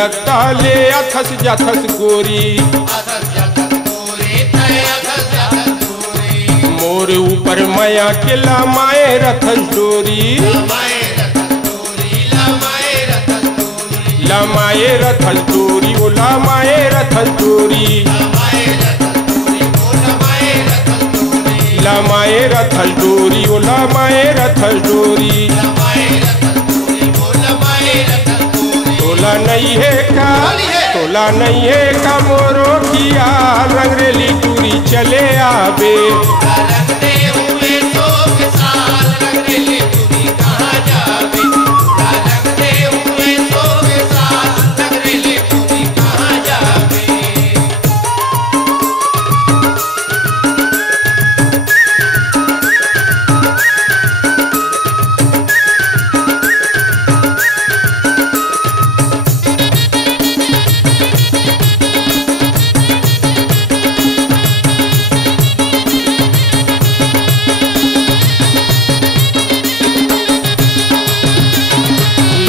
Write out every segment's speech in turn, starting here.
ताले अथस जथस गोरी, मोर ऊपर माया के लामाए रथस डोरी, लामाए रथस डोरी, ओ लामाए रथस डोरी, लामाए रथस डोरी, ओ लामाए रथस डोरी। तोला नहीं है का, तोला नहीं है का मोरो किया, रंगरेली टूरी चले आबे।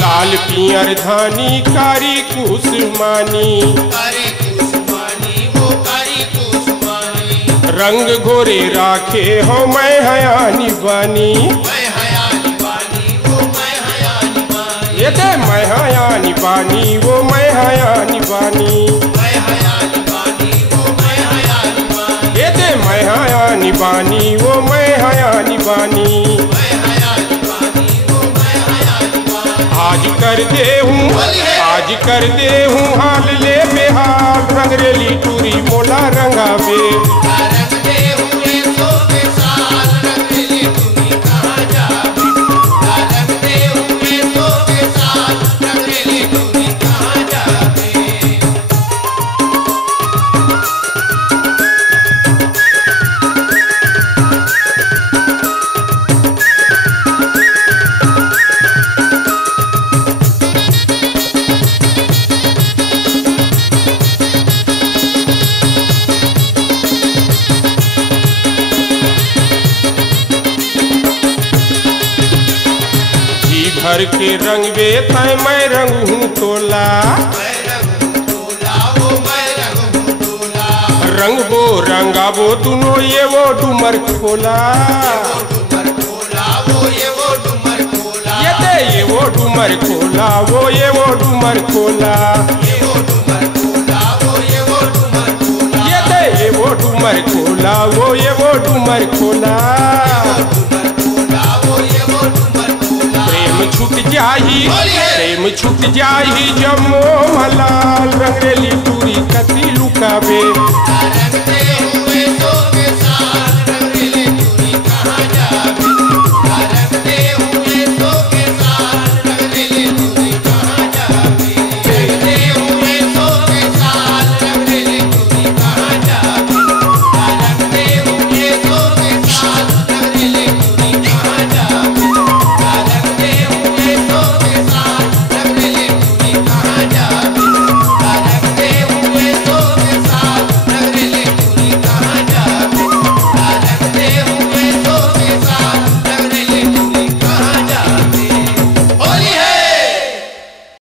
लाल पियर धानी कारी कुसुमानी, रंग गोरे राखे हो मैं हयानी बानी, ये दे मैं हयानी बानी, वो मैं हयानी बानी, ये दे मैं हयानी बानी, वो मैं हयानी बानी। आज कर दे हूँ, आज कर दे हूँ हाल ले बेहाल, रंगरेली टूरी मोला रंगावे। भर के रंग वे तय मैं रंग हूँ तोला, रंग वो रंगा वो दोनों ये वो डूमर खोला, ये दे ये वो डूमर खोला, वो ये वो डूमर खोला, ये दे ये वो डूमर खोला, वो ये वो डूमर खोला। छूट जाही, प्रेम छूट जाही जब मोह मलाल, रंगरेली टूरी कती लुकावे।